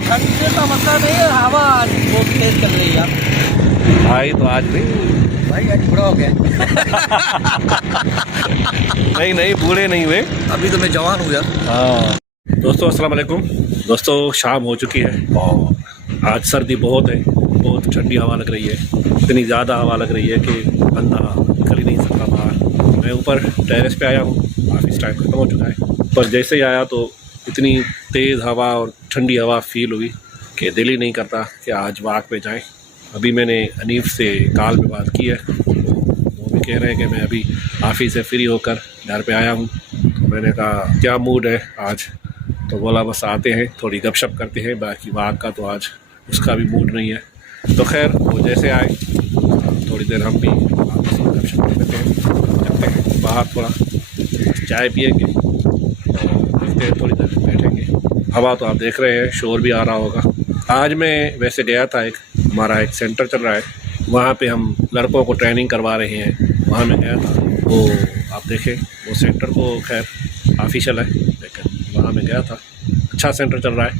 ठंड का मसला नहीं है, हवा आज बहुत तेज चल रही है भाई। तो आज नहीं भाई, आज बुरा हो गया नहीं नहीं, बूढ़े नहीं हुए, अभी तो मैं जवान हूँ यार। हाँ दोस्तों, अस्सलाम वालेकुम दोस्तों। शाम हो चुकी है और आज सर्दी बहुत है, बहुत ठंडी हवा लग रही है। इतनी ज़्यादा हवा लग रही है कि बंदा निकल ही नहीं सकता बाहर। मैं ऊपर टेरेस पे आया हूँ, ऑफिस टाइम ख़त्म हो चुका है, पर जैसे ही आया तो इतनी तेज़ हवा और ठंडी हवा फील हुई कि दिल ही नहीं करता कि आज वॉक पे जाएं। अभी मैंने अनीफ से कॉल पे बात की है, वो भी कह रहे हैं कि मैं अभी ऑफिस से फ्री होकर घर पे आया हूँ। तो मैंने कहा क्या मूड है आज? तो बोला बस आते हैं, थोड़ी गपशप करते हैं, बाकी वॉक का तो आज उसका भी मूड नहीं है। तो खैर वो जैसे आए थोड़ी देर हम भी आपस में गपशप कर लेते हैं, चलते हैं बाहर, थोड़ा चाय पिएंगे, देखते हैं, थोड़ी देर बैठेंगे। हवा तो आप देख रहे हैं, शोर भी आ रहा होगा। आज मैं वैसे गया था, हमारा एक सेंटर चल रहा है, वहाँ पे हम लड़कों को ट्रेनिंग करवा रहे हैं, वहाँ मैं गया था। वो आप देखें, वो सेंटर तो खैर ऑफिशियल है, लेकिन वहाँ मैं गया था, अच्छा सेंटर चल रहा है।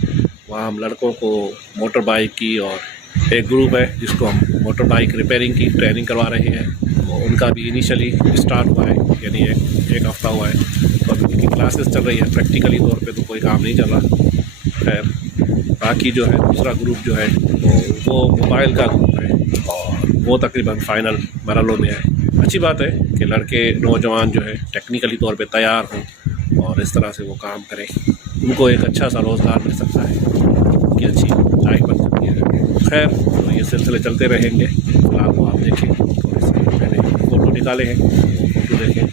वहाँ हम लड़कों को मोटर बाइक की, और एक ग्रुप है जिसको हम मोटर बाइक रिपेयरिंग की ट्रेनिंग करवा रहे हैं। तो उनका भी इनिशियली स्टार्ट हुआ है, यानी एक हफ़्ता हुआ है, तो अभी उनकी क्लासेस चल रही है। प्रैक्टिकली तौर पे तो कोई काम नहीं चल रहा। खैर बाकी जो है दूसरा ग्रुप जो है वो मोबाइल का ग्रुप है, और वो तकरीबन फाइनल मरलों में है। अच्छी बात है कि लड़के नौजवान जो है टेक्निकली तौर पे तैयार हों और इस तरह से वो काम करें, उनको एक अच्छा सा रोज़गार मिल सकता है, उनकी अच्छी लाइफ बन सकती है। खैर तो ये सिलसिले चलते रहेंगे। फिलहाल वो आप देखें, थोड़े से मैंने फ़ोटो निकाले हैं, फ़ोटो देखें।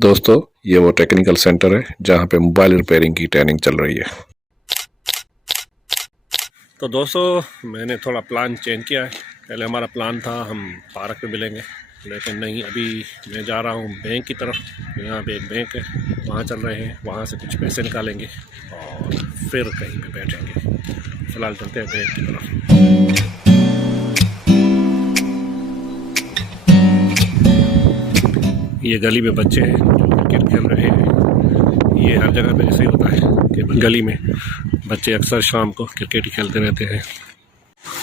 दोस्तों ये वो टेक्निकल सेंटर है जहाँ पे मोबाइल रिपेयरिंग की ट्रेनिंग चल रही है। तो दोस्तों मैंने थोड़ा प्लान चेंज किया है। पहले हमारा प्लान था हम पार्क में मिलेंगे, लेकिन नहीं, अभी मैं जा रहा हूँ बैंक की तरफ। यहाँ पे एक बैंक है, वहाँ चल रहे हैं, वहाँ से कुछ पैसे निकालेंगे और फिर कहीं पे बैठेंगे। फ़िलहाल चलते हैं बैंक की तरफ। ये गली में बच्चे हैं जो क्रिकेट खेल रहे हैं। ये हर जगह पे ऐसे ही होता है कि गली में बच्चे अक्सर शाम को क्रिकेट ही खेलते रहते हैं।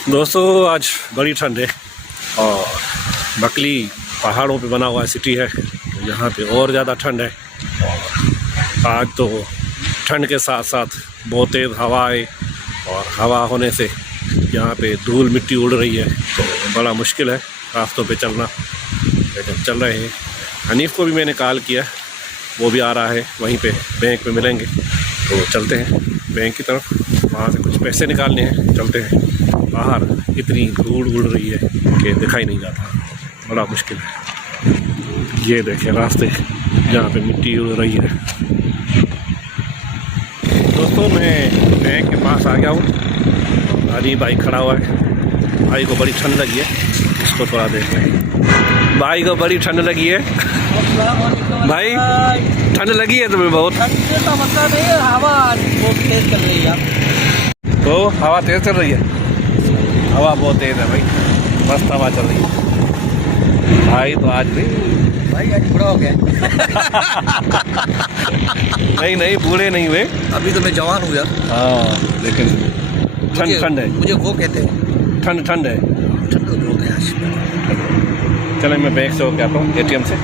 दोस्तों आज बड़ी ठंड है और बकली पहाड़ों पे बना हुआ सिटी है, तो यहाँ पे और ज़्यादा ठंड है। और आज तो ठंड के साथ साथ बहुत तेज़ हवाएं, और हवा होने से यहाँ पे धूल मिट्टी उड़ रही है, तो बड़ा मुश्किल है रास्तों पे चलना, लेकिन चल रहे हैं। हनीफ को भी मैंने कॉल किया, वो भी आ रहा है, वहीं पे बैंक में मिलेंगे। तो चलते हैं बैंक की तरफ, वहाँ से कुछ पैसे निकालने हैं, चलते हैं। बाहर इतनी धूल उड़ रही है कि दिखाई नहीं जाता, बड़ा मुश्किल है। ये देखें रास्ते जहाँ पे मिट्टी उड़ रही है। दोस्तों मैं बैंक के पास आ गया हूँ, अली भाई खड़ा हुआ है। भाई को बड़ी ठंड लगी है, इसको थोड़ा देख रहे हैं। भाई को बड़ी ठंड लगी है भाई, ठंड लगी है तुम्हें बहुत? ठंड का मसला नहीं है, हवा आज बहुत तेज चल रही है। तो हवा तेज़ चल रही है, हवा बहुत तेज़ है भाई, मस्त हवा चल रही है भाई। तो आज नहीं भाई, आज बुरा हो गया नहीं नहीं, बूढ़े नहीं हुए, अभी तो मैं जवान हूँ यार। हाँ लेकिन ठंड है, मुझे वो कहते हैं ठंड है। ठंड हो गया। चले मैं बैंक से होकर आता हूँ, ATM से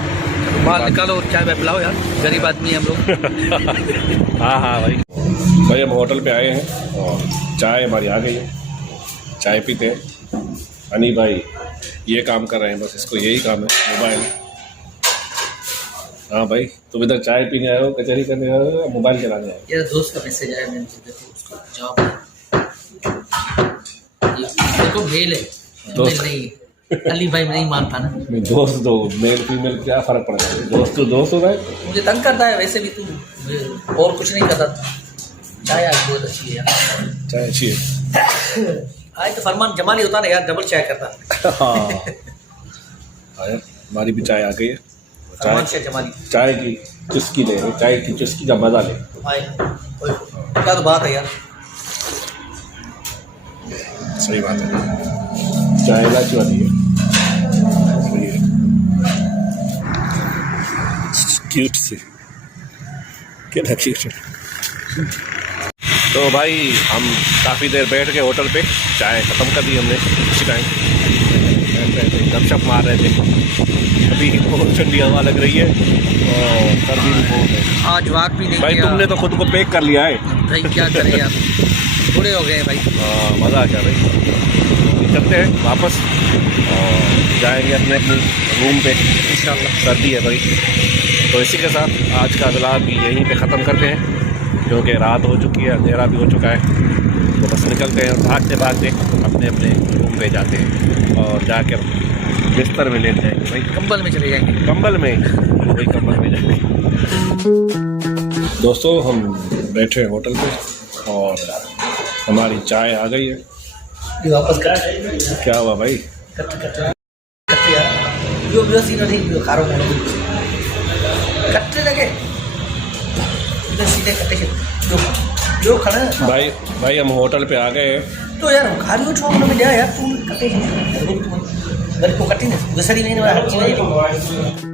बाहर निकालो और चाय पिलाओ यार, गरीब आदमी है हम लोग। हाँ भाई हम होटल पे आए हैं और चाय हमारी आ गई है, चाय पीते हैं। हनी भाई ये काम कर रहे हैं, बस इसको यही काम है, मोबाइल। हाँ भाई तुम इधर चाय पीने आए हो, कचहरी करने आए हो, मोबाइल चलाने आए हो? ये दोस्त का मैसेज आया, मैंने देखो उसको जवाब देखो, मेल है दोस्त नहीं, अली भाई नहीं मानता ना। दोस्त दो, मेल फीमेल क्या फ़र्क पड़ता है, दोस्त तो दोस्त हो भाई। मुझे तंग करता है वैसे भी तू, और कुछ नहीं करता। चाय आज बहुत अच्छी है यार, चाय अच्छी है। आज तो फरमान जमाली होता ना यार, डबल चाय करता। हाँ यार हमारी भी चाय आ गई है, चाय की चुस्की ले, चाय की चुस्की का मजा ले। क्या तो बात है यार, सही बात है, चाय इलायची वाली है। क्यूट से क्या क्यूट। तो भाई हम काफ़ी देर बैठ के होटल पे, चाय ख़त्म कर दी हमने इसी टाइम, गपशप मार रहे थे। अभी बहुत ठंडी हवा लग रही है और सर्दी भी बहुत है। आज वाक भी नहीं भाई किया। तुमने तो खुद को पैक कर लिया है भाई क्या करें यार, बूढ़े हो गए भाई। मज़ा आ गया भाई। चलते हैं वापस और जाएंगे अपने अपने रूम पे इंशाल्लाह। सर्दी है भाई। तो इसी के साथ आज का व्लॉग भी यहीं पे ख़त्म करते हैं, क्योंकि रात हो चुकी है, अंधेरा भी हो चुका है। तो बस निकलते हैं, भागते भागते अपने अपने रूम पे जाते हैं और जाकर बिस्तर में लेते हैं भाई, कंबल में चले जाएंगे। कंबल में वही कंबल में जाएंगे। दोस्तों हम बैठे हैं होटल पे और हमारी चाय आ गई है। ये वापस कर क्या हुआ भाई? कट्टे यार, यो सीधा ठीक, यो खारो मोड़ो कट्टे लगे इधर सीधे कट्टे के जो खड़ा है। भाई हम होटल पे आ गए हैं। तो यार खाली छोड़ में जा यार, तू कट्टे मेरे को कट्टी नहीं, दूसरी नहीं हर चीज